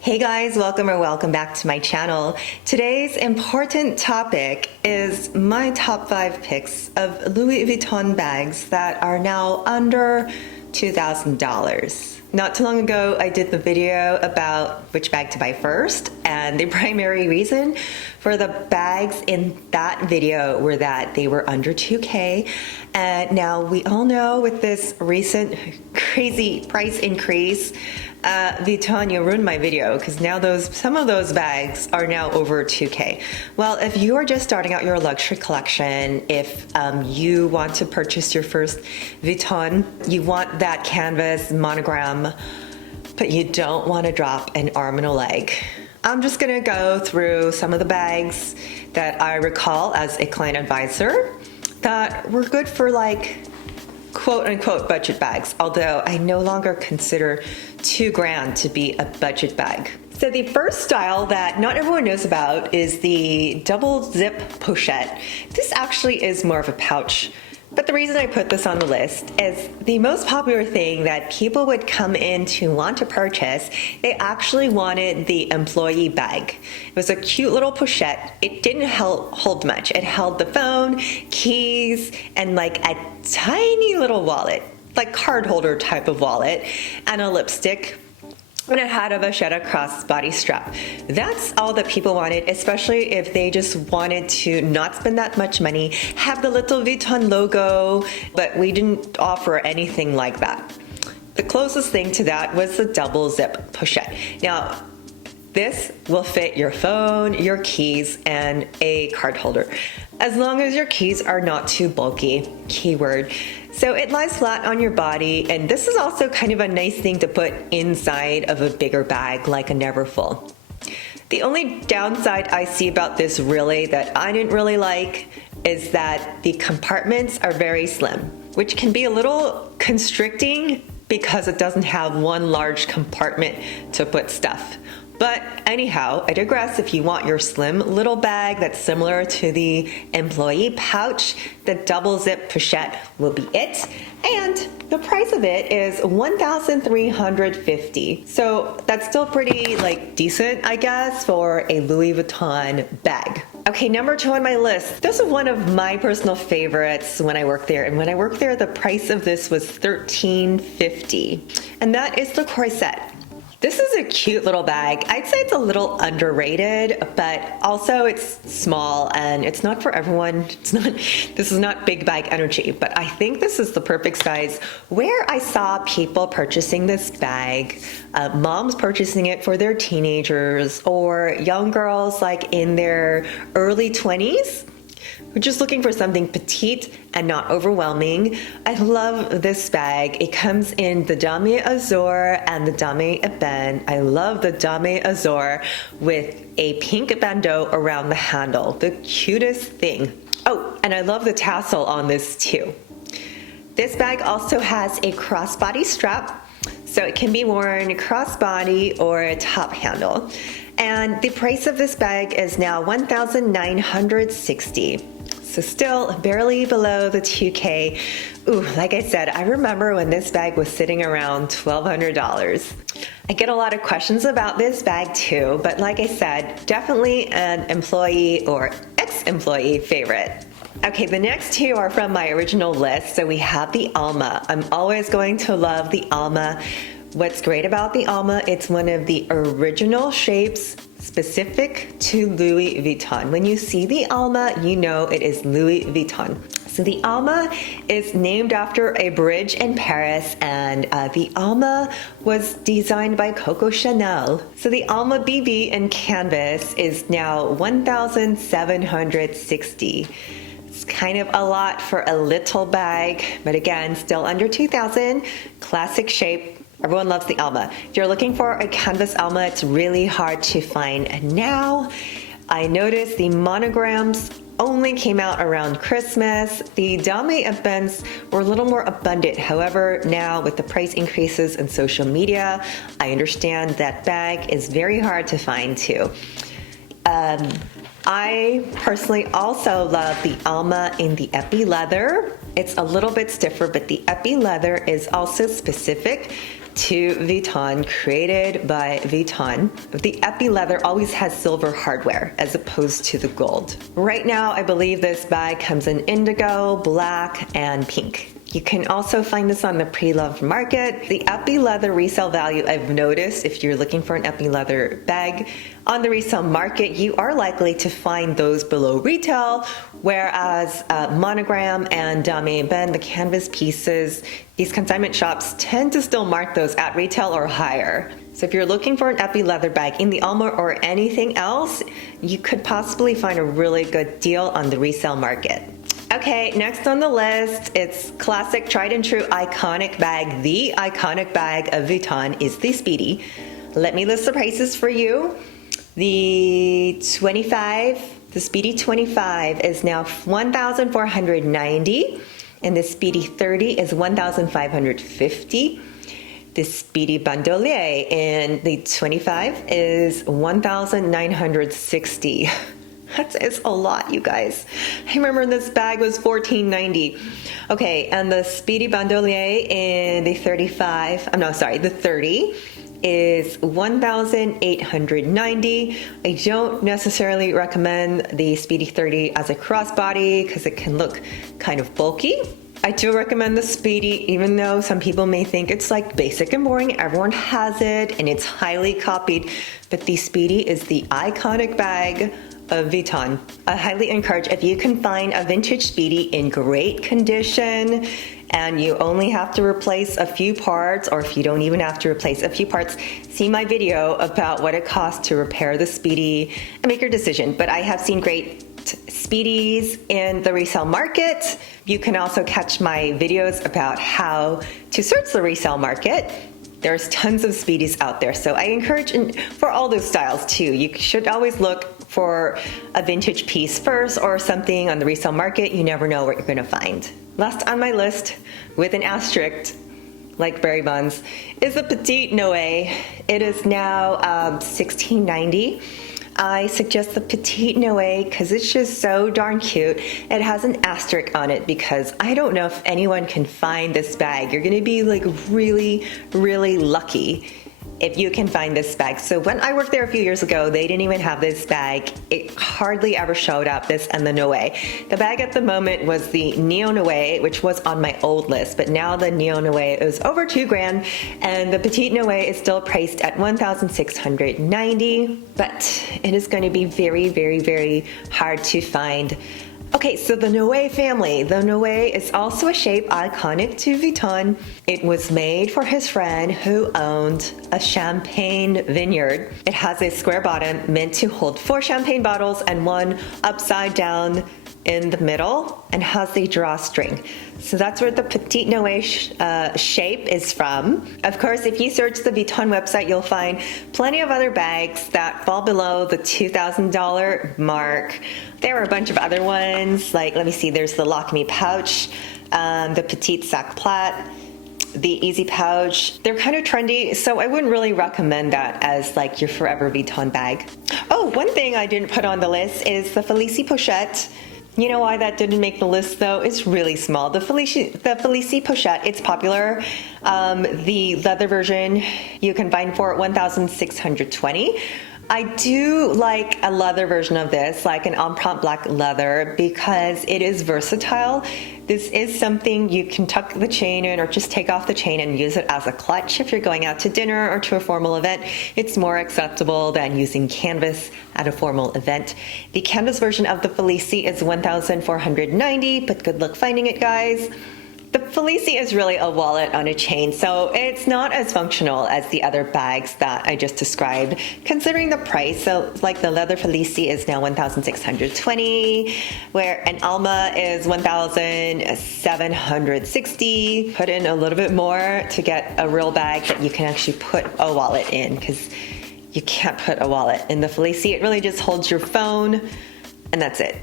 Hey guys, welcome back to my channel. Today's important topic is my top 5 picks of Louis Vuitton bags that are now under $2,000. Not too long ago, I did the video about which bag to buy first, and the primary reason for the bags in that video were that they were under 2K. And now we all know with this recent crazy price increase, Vuitton, you ruined my video because now some of those bags are now over 2K. Well, if you are just starting out your luxury collection, if you want to purchase your first Vuitton, you want that canvas monogram, but you don't want to drop an arm and a leg. I'm just gonna go through some of the bags that I recall as a client advisor that were good for like quote-unquote budget bags, although I no longer consider $2,000 to be a budget bag. So the first style that not everyone knows about is the double zip pochette. This actually is more of a pouch, but the reason I put this on the list is the most popular thing that people would come in to want to purchase. They actually wanted the employee bag. It was a cute little pochette. It didn't hold much. It held the phone, keys, and like a tiny little wallet, like card holder type of wallet, and a lipstick. And it had a vachetta crossbody strap. That's all that people wanted, especially if they just wanted to not spend that much money, have the little Vuitton logo, but we didn't offer anything like that. The closest thing to that was the double zip pochette. Now, this will fit your phone, your keys, and a card holder, as long as your keys are not too bulky, keyword. So it lies flat on your body, and this is also kind of a nice thing to put inside of a bigger bag like a Neverfull. The only downside I see about this really that I didn't really like is that the compartments are very slim, which can be a little constricting because it doesn't have one large compartment to put stuff. But anyhow, I digress. If you want your slim little bag that's similar to the employee pouch, the double zip pochette will be it. And the price of it is $1,350. So that's still pretty like decent, I guess, for a Louis Vuitton bag. Okay, number 2 on my list. This is one of my personal favorites when I worked there. And when I worked there, the price of this was $13.50. And that is the Croisette. This is a cute little bag. I'd say it's a little underrated, but also it's small and it's not for everyone. This is not big bag energy, but I think this is the perfect size. Where I saw people purchasing this bag, moms purchasing it for their teenagers or young girls like in their early 20s. We're just looking for something petite and not overwhelming. I love this bag. It comes in the Dame Azur and the Dame Ebene. I love the Dame Azur with a pink bandeau around the handle. The cutest thing. Oh, and I love the tassel on this too. This bag also has a crossbody strap, so it can be worn crossbody or a top handle. And the price of this bag is now $1,960. So still barely below the 2K. Ooh, like I said, I remember when this bag was sitting around $1,200. I get a lot of questions about this bag too, but like I said, definitely an employee or ex-employee favorite. Okay, the next 2 are from my original list. So we have the Alma. I'm always going to love the Alma. What's great about the Alma, it's one of the original shapes specific to Louis Vuitton. When you see the Alma, you know it is Louis Vuitton. So the Alma is named after a bridge in Paris, and the Alma was designed by Coco Chanel. So the Alma BB in canvas is now $1,760. It's kind of a lot for a little bag, but again, still under $2,000. Classic shape. Everyone loves the Alma. If you're looking for a canvas Alma, it's really hard to find. And now I noticed the monograms only came out around Christmas. The Dame Ebenes were a little more abundant. However, now with the price increases in social media, I understand that bag is very hard to find too. I personally also love the Alma in the epi leather. It's a little bit stiffer, but the epi leather is also specific to Vuitton, created by Vuitton. The epi leather always has silver hardware as opposed to the gold. Right now, I believe this bag comes in indigo, black, and pink. You can also find this on the pre-loved market. The epi leather resale value, I've noticed, if you're looking for an epi leather bag on the resale market, you are likely to find those below retail, whereas Monogram and Dame Ben, the canvas pieces, these consignment shops tend to still mark those at retail or higher. So if you're looking for an epi leather bag in the Alma or anything else, you could possibly find a really good deal on the resale market. Okay, next on the list, it's classic, tried and true, iconic bag. The iconic bag of Vuitton is the Speedy. Let me list the prices for you. The Speedy 25 is now $1,490, and the Speedy 30 is $1,550. The Speedy Bandolier in the 25 is $1,960. That's a lot, you guys. I remember this bag was $1,490. Okay, and the Speedy Bandolier in the 35, the 30 is $1,890. I don't necessarily recommend the Speedy 30 as a crossbody because it can look kind of bulky. I do recommend the Speedy, even though some people may think it's like basic and boring. Everyone has it and it's highly copied, but the Speedy is the iconic bag of Vuitton. I highly encourage, if you can find a vintage Speedy in great condition and you only have to replace a few parts, or if you don't even have to replace a few parts, see my video about what it costs to repair the Speedy and make your decision. But I have seen great Speedies in the resale market. You can also catch my videos about how to search the resale market. There's tons of Speedies out there, so I encourage for all those styles too. You should always look for a vintage piece first or something on the resale market. You never know what you're going to find. Last on my list, with an asterisk, like berry buns, is the Petite Noe. It is now $16.90. I suggest the Petite Noe because it's just so darn cute. It has an asterisk on it because I don't know if anyone can find this bag. You're gonna be like really, really lucky if you can find this bag. So when I worked there a few years ago, they didn't even have this bag. It hardly ever showed up, this and the Noe. The bag at the moment was the Neo Noe, which was on my old list, but now the Neo Noe is over $2,000, and the Petite Noe is still priced at $1,690, but it is going to be very, very, very hard to find. Okay, so the Noe family. The Noe is also a shape iconic to Vuitton. It was made for his friend who owned a champagne vineyard. It has a square bottom meant to hold 4 champagne bottles and one upside down in the middle, and has a drawstring. So that's where the Petite Noe shape is from. Of course, if you search the Vuitton website, you'll find plenty of other bags that fall below the $2,000 mark. There are a bunch of other ones, like, let me see, there's the Lock Me pouch, the Petite Sac Plat, the Easy pouch. They're kind of trendy, so I wouldn't really recommend that as like your forever Vuitton bag. Oh, one thing I didn't put on the list is the Felice Pochette. You know why that didn't make the list though? It's really small. The Felice Pochette, it's popular. The leather version you can find for $1,620. I do like a leather version of this, like an empreinte black leather, because it is versatile. This is something you can tuck the chain in or just take off the chain and use it as a clutch if you're going out to dinner or to a formal event. It's more acceptable than using canvas at a formal event. The canvas version of the Felice is $1,490, but good luck finding it, guys. The Felice is really a wallet on a chain, so it's not as functional as the other bags that I just described, considering the price. So like the leather Felice is now $1,620, where an Alma is $1,760. Put in a little bit more to get a real bag that you can actually put a wallet in, because you can't put a wallet in the Felice. It really just holds your phone, and that's it.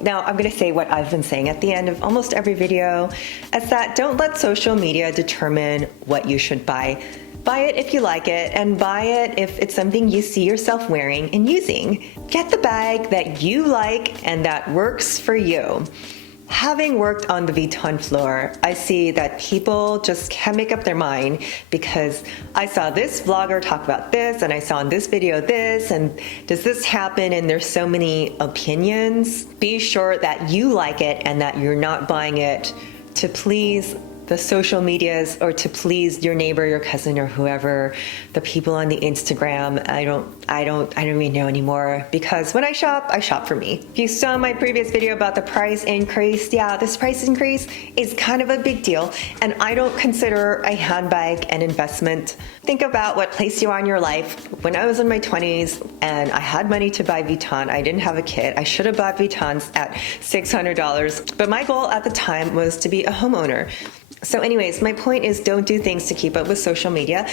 Now, I'm going to say what I've been saying at the end of almost every video, is that don't let social media determine what you should buy. Buy it if you like it, and buy it if it's something you see yourself wearing and using. Get the bag that you like and that works for you. Having worked on the Vuitton floor, I see that people just can't make up their mind because I saw this vlogger talk about this and I saw in this video this, and does this happen? And there's so many opinions. Be sure that you like it and that you're not buying it to please the social medias or to please your neighbor, your cousin, or whoever, the people on the Instagram. I don't even know anymore, because when I shop for me. If you saw my previous video about the price increase, yeah, this price increase is kind of a big deal, and I don't consider a handbag an investment. Think about what place you are in your life. When I was in my 20s and I had money to buy Vuitton, I didn't have a kid. I should have bought Vuittons at $600, but my goal at the time was to be a homeowner. So anyways, my point is, don't do things to keep up with social media.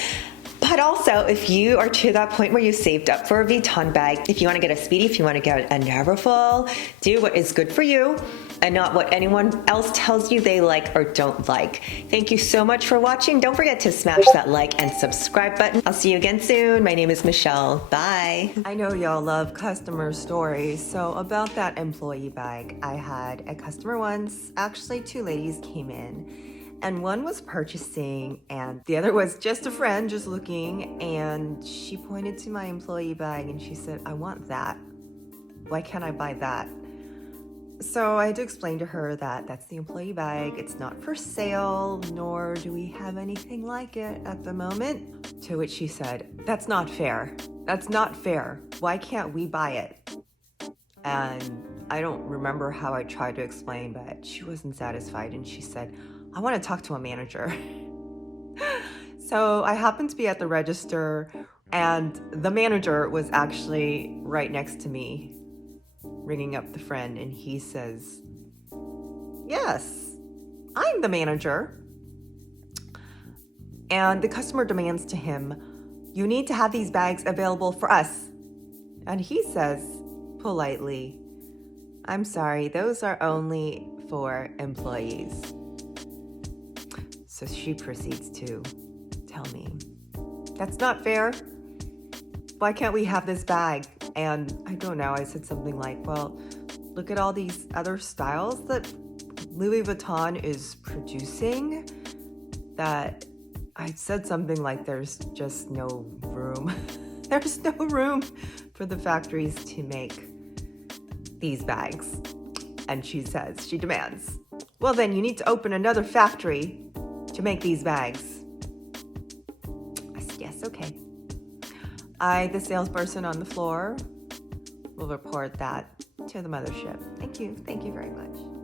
But also, if you are to that point where you saved up for a Vuitton bag, if you want to get a Speedy, if you want to get a Neverfull, do what is good for you and not what anyone else tells you they like or don't like. Thank you so much for watching. Don't forget to smash that like and subscribe button. I'll see you again soon. My name is Michelle. Bye. I know y'all love customer stories. So about that employee bag, I had a customer once, actually 2 ladies came in. And one was purchasing and the other was just a friend just looking, and she pointed to my employee bag and she said, I want that. Why can't I buy that? So I had to explain to her that that's the employee bag. It's not for sale, nor do we have anything like it at the moment. To which she said, that's not fair. That's not fair. Why can't we buy it? And I don't remember how I tried to explain, but she wasn't satisfied and she said, I want to talk to a manager. So I happened to be at the register and the manager was actually right next to me, ringing up the friend, and he says, yes, I'm the manager. And the customer demands to him, you need to have these bags available for us. And he says politely, I'm sorry, those are only for employees. So she proceeds to tell me, that's not fair. Why can't we have this bag? And I don't know, I said something like, well, look at all these other styles that Louis Vuitton is producing, that I said something like, there's just no room. There's no room for the factories to make these bags. And she says, she demands, well then you need to open another factory to make these bags. I said, yes, okay. I, the salesperson on the floor, will report that to the mothership. Thank you very much.